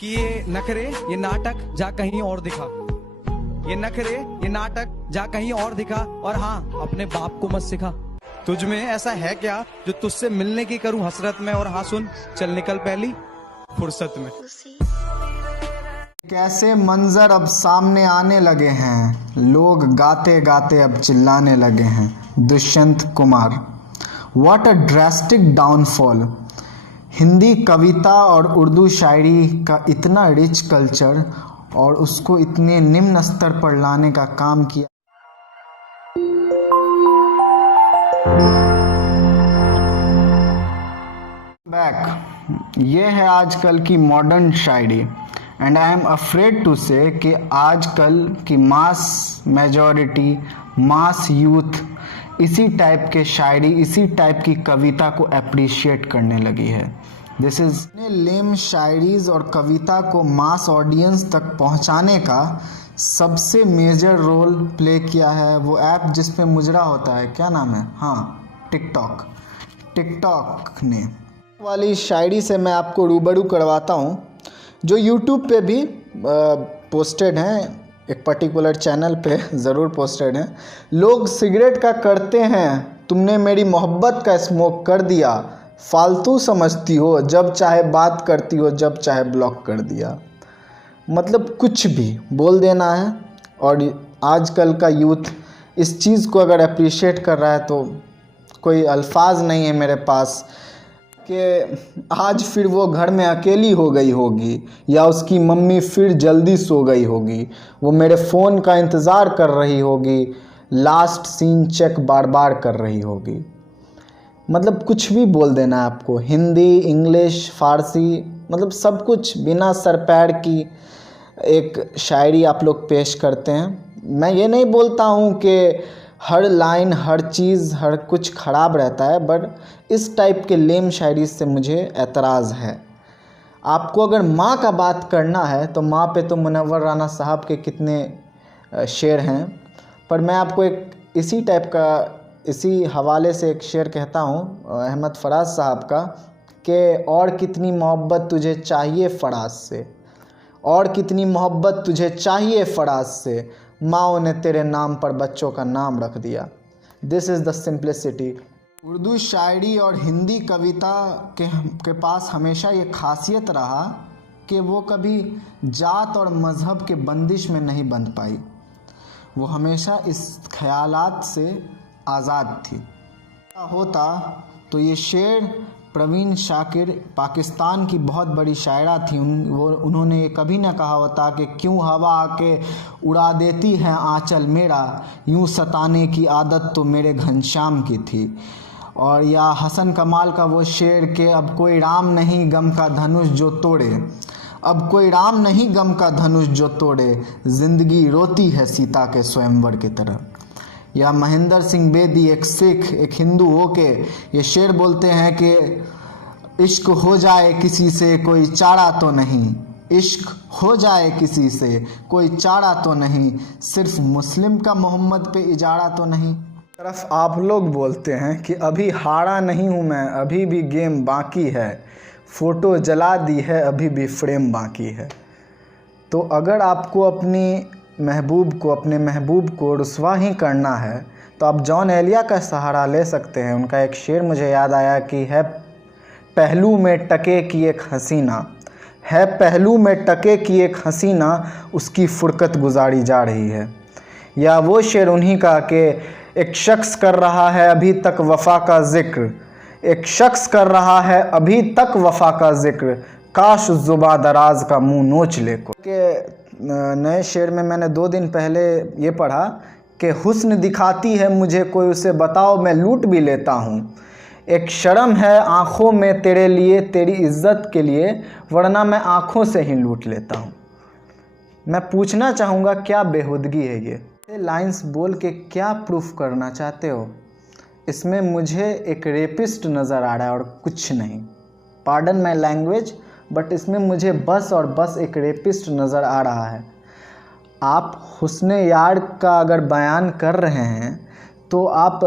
कि ये नखरे ये नाटक जा कहीं और दिखा, ये नखरे ये नाटक जा कहीं और दिखा, और हाँ अपने बाप को मत सिखा। तुझ में ऐसा है क्या जो तुझसे मिलने की करूं हसरत में, और हाँ सुन चल निकल पहली फुर्सत में। कैसे मंजर अब सामने आने लगे हैं, लोग गाते गाते अब चिल्लाने लगे हैं। Dushyant Kumar. What a drastic downfall. Hindi कविता और उर्दू शायरी का इतना रिच कल्चर और उसको इतने निम्न स्तर पर लाने का काम किया। बैक ये है आजकल की मॉडर्न शायरी, and I am afraid to say कि आजकल की मास मेजॉरिटी, मास यूथ इसी टाइप के शायरी, इसी टाइप की कविता को अप्रिशिएट करने लगी है। दिस इज़ लेम शायरीज और कविता को मास ऑडियंस तक पहुंचाने का सबसे मेजर रोल प्ले किया है वो ऐप जिस पे मुजरा होता है, क्या नाम है, हाँ टिकटॉक। टिकटॉक ने वाली शायरी से मैं आपको रूबरू करवाता हूँ जो यूट्यूब पे भी पोस्टेड हैं, एक पर्टिकुलर चैनल पे ज़रूर पोस्टेड हैं। लोग सिगरेट का करते हैं, तुमने मेरी मोहब्बत का स्मोक कर दिया, फालतू समझती हो, जब चाहे बात करती हो, जब चाहे ब्लॉक कर दिया। मतलब कुछ भी बोल देना है। और आजकल का यूथ इस चीज़ को अगर अप्रिशिएट कर रहा है तो कोई अल्फाज नहीं है मेरे पास कि आज फिर वो घर में अकेली हो गई होगी, या उसकी मम्मी फिर जल्दी सो गई होगी, वो मेरे फ़ोन का इंतज़ार कर रही होगी, लास्ट सीन चेक बार बार कर रही होगी। मतलब कुछ भी बोल देना है आपको, हिंदी, इंग्लिश, फ़ारसी, मतलब सब कुछ बिना सर पैर की एक शायरी आप लोग पेश करते हैं। मैं ये नहीं बोलता हूँ कि हर लाइन, हर चीज़, हर कुछ ख़राब रहता है, बट इस टाइप के लेम शायरी से मुझे एतराज़ है। आपको अगर माँ का बात करना है तो माँ पे तो मुनव्वर राना साहब के कितने शेर हैं, पर मैं आपको एक इसी टाइप का, इसी हवाले से एक शेर कहता हूँ अहमद फराज साहब का, कि और कितनी मोहब्बत तुझे चाहिए फराज से, और कितनी मोहब्बत तुझे चाहिए फराज से, माओ ने तेरे नाम पर बच्चों का नाम रख दिया। This is the simplicity. Urdu शायरी और हिंदी कविता के पास हमेशा ये खासियत रहा कि वो कभी जात और मज़हब के बंदिश में नहीं बंध पाई। वो हमेशा इस ख़यालात से आज़ाद थी। होता तो ये शेर प्रवीण शाकिर पाकिस्तान की बहुत बड़ी शायरा थी, उन्होंने कभी ना कहा होता कि क्यों हवा आके उड़ा देती है आंचल मेरा, यूं सताने की आदत तो मेरे घनश्याम की थी। और या हसन कमाल का वो शेर के अब कोई राम नहीं गम का धनुष जो तोड़े, अब कोई राम नहीं गम का धनुष जो तोड़े, ज़िंदगी रोती है सीता के स्वयंवर की तरह। या महेंद्र सिंह बेदी एक सिख, एक हिंदू होके ये शेर बोलते हैं कि इश्क हो जाए किसी से कोई चारा तो नहीं, इश्क हो जाए किसी से कोई चारा तो नहीं, सिर्फ मुस्लिम का मोहम्मद पे इजारा तो नहीं। तरफ आप लोग बोलते हैं कि अभी हारा नहीं हूँ मैं, अभी भी गेम बाकी है, फ़ोटो जला दी है अभी भी फ्रेम बाकी है। तो अगर आपको अपनी महबूब को, अपने महबूब को रुसवा ही करना है तो आप जॉन एलिया का सहारा ले सकते हैं। उनका एक शेर मुझे याद आया कि है पहलू में टके की एक हसीना, है पहलू में टके की एक हसीना, उसकी फुरकत गुजारी जा रही है। या वो शेर उन्हीं का कि एक शख्स कर रहा है अभी तक वफ़ा का ज़िक्र, एक शख्स कर रहा है अभी तक वफ़ा का ज़िक्र, काश ज़ुबा दराज का मुँह नोच ले को। के नए शेर में मैंने 2 दिन पहले ये पढ़ा कि हुस्न दिखाती है मुझे कोई, उसे बताओ मैं लूट भी लेता हूँ, एक शर्म है आँखों में तेरे लिए, तेरी इज़्ज़त के लिए, वरना मैं आँखों से ही लूट लेता हूँ। मैं पूछना चाहूँगा क्या बेहुदगी है ये लाइंस बोल के क्या प्रूफ करना चाहते हो? इसमें मुझे एक रेपिस्ट नज़र आ रहा है और कुछ नहीं। पार्डन माय लैंग्वेज, बट इसमें मुझे बस और बस एक रेपिस्ट नज़र आ रहा है। आप हुस्न यार का अगर बयान कर रहे हैं तो आप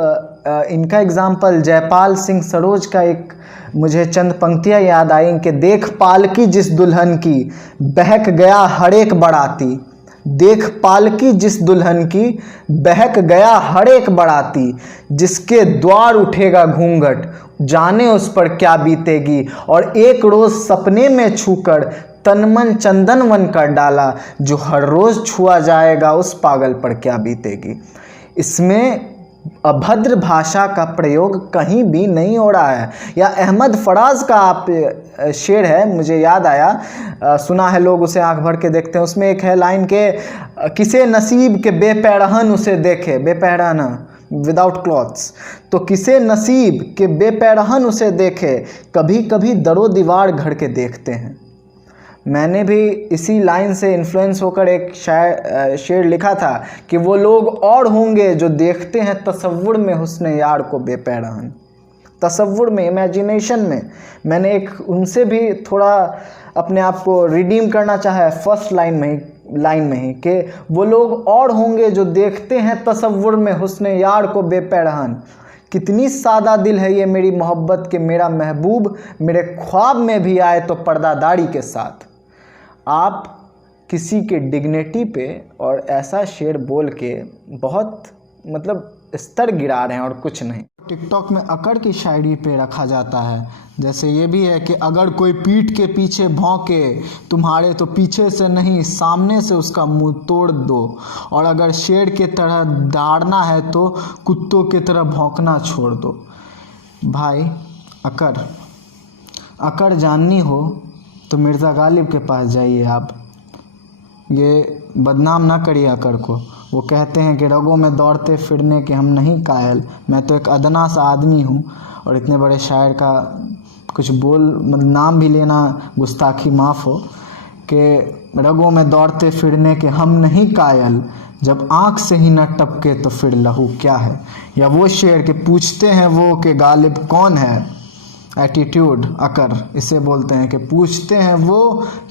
इनका एग्जाम्पल जयपाल सिंह सरोज का एक मुझे चंद पंक्तियाँ याद आई कि देख पालकी जिस दुल्हन की बहक गया हर एक बराती, देख पालकी जिस दुल्हन की बहक गया हर एक बराती, जिसके द्वार उठेगा घूंघट जाने उस पर क्या बीतेगी, और एक रोज सपने में छूकर तन मन चंदन वन कर डाला, जो हर रोज छुआ जाएगा उस पागल पर क्या बीतेगी। इसमें अभद्र भाषा का प्रयोग कहीं भी नहीं हो रहा है। या अहमद फराज का आप शेर है, मुझे याद आया, सुना है लोग उसे आंख भर के देखते हैं। उसमें एक है लाइन के किसे नसीब के बेपहरहन उसे देखे, बेपहरहन विदाउट क्लॉथ्स, तो किसे नसीब के बेपहरहन उसे देखे, कभी कभी दरो दीवार घड़ के देखते हैं। मैंने भी इसी लाइन से इन्फ्लुएंस होकर एक शेर लिखा था कि वो लोग और होंगे जो देखते हैं तसव्वुर में हुस्न यार को बेपहरहन। तसव्वुर में, इमेजिनेशन में मैंने एक उनसे भी थोड़ा अपने आप को रिडीम करना चाहा है फर्स्ट लाइन में ही कि वो लोग और होंगे जो देखते हैं तसव्वुर में हुस्न यार को बेपहरहन। कितनी सादा दिल है ये मेरी मोहब्बत के मेरा महबूब मेरे ख्वाब में भी आए तो पर्दादारी के साथ। आप किसी के डिग्निटी पे और ऐसा शेर बोल के बहुत मतलब स्तर गिरा रहे हैं और कुछ नहीं। टिकटॉक में अकड़ की शायरी पे रखा जाता है, जैसे ये भी है कि अगर कोई पीठ के पीछे भौंके तुम्हारे तो पीछे से नहीं सामने से उसका मुंह तोड़ दो, और अगर शेर के तरह दहाड़ना है तो कुत्तों की तरह भौंकना छोड़ दो। भाई अकड़ जाननी हो तो मिर्ज़ा गालिब के पास जाइए आप, ये बदनाम ना करिए अकड़ को। वो कहते हैं कि रगों में दौड़ते फिरने के हम नहीं कायल, मैं तो एक अदना सा आदमी हूँ। और इतने बड़े शायर का कुछ मतलब नाम भी लेना गुस्ताखी माफ़ हो कि रगों में दौड़ते फिरने के हम नहीं कायल, जब आँख से ही न टपके तो फिर लहू क्या है। या वो शेर के पूछते हैं वो कि गालिब कौन है, एटीट्यूड अकर इसे बोलते हैं कि पूछते हैं वो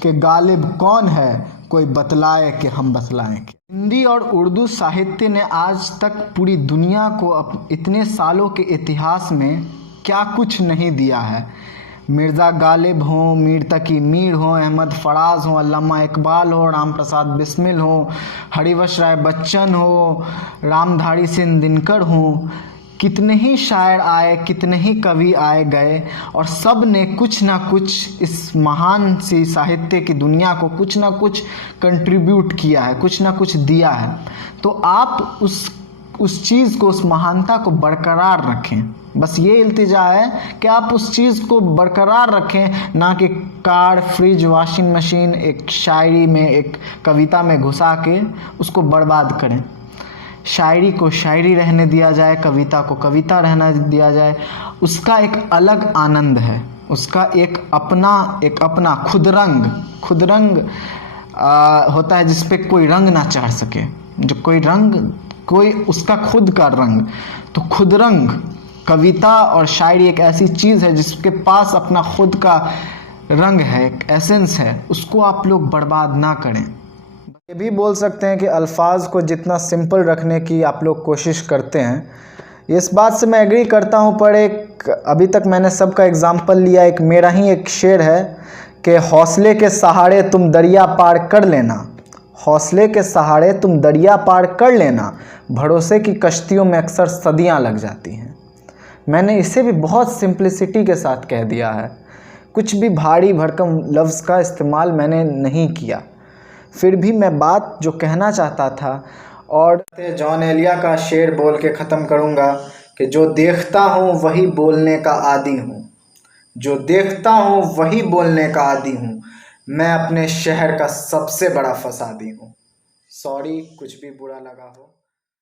कि गालिब कौन है, कोई बतलाए कि हम बतलाएं। हिंदी और उर्दू साहित्य ने आज तक पूरी दुनिया को इतने सालों के इतिहास में क्या कुछ नहीं दिया है। मिर्ज़ा गालिब हों, मीर तकी मीर हों, अहमद फराज हों, अल्लामा इकबाल हो, राम प्रसाद बिस्मिल हो, हरिवंश राय बच्चन हो, रामधारी सिंह दिनकर हों, कितने ही शायर आए, कितने ही कवि आए गए, और सब ने कुछ ना कुछ इस महान सी साहित्य की दुनिया को कुछ ना कुछ कंट्रीब्यूट किया है, कुछ ना कुछ दिया है। तो आप उस चीज़ को, उस महानता को बरकरार रखें। बस ये इल्तिजा है कि आप उस चीज़ को बरकरार रखें, ना कि कार, फ्रिज, वॉशिंग मशीन एक शायरी में, एक कविता में घुसा के उसको बर्बाद करें। शायरी को शायरी रहने दिया जाए, कविता को कविता रहना दिया जाए। उसका एक अलग आनंद है, उसका एक अपना खुद रंग होता है जिस पे कोई रंग ना चढ़ सके, जो कोई उसका खुद का रंग। तो खुद रंग कविता और शायरी एक ऐसी चीज़ है जिसके पास अपना खुद का रंग है, एक एसेंस है, उसको आप लोग बर्बाद ना करें। ये भी बोल सकते हैं कि अल्फाज को जितना सिंपल रखने की आप लोग कोशिश करते हैं, इस बात से मैं एग्री करता हूँ। पर एक अभी तक मैंने सबका एग्जाम्पल लिया, एक मेरा ही एक शेर है कि हौसले के सहारे तुम दरिया पार कर लेना, हौसले के सहारे तुम दरिया पार कर लेना, भरोसे की कश्तियों में अक्सर सदियाँ लग जाती हैं। मैंने इसे भी बहुत सिंप्लिसिटी के साथ कह दिया है, कुछ भी भारी भरकम लफ्ज़ का इस्तेमाल मैंने नहीं किया। फिर भी मैं बात जो कहना चाहता था, और जॉन एलिया का शेर बोल के ख़त्म करूँगा कि जो देखता हूँ वही बोलने का आदी हूँ, जो देखता हूँ वही बोलने का आदी हूँ, मैं अपने शहर का सबसे बड़ा फसादी हूँ। सॉरी कुछ भी बुरा लगा हो।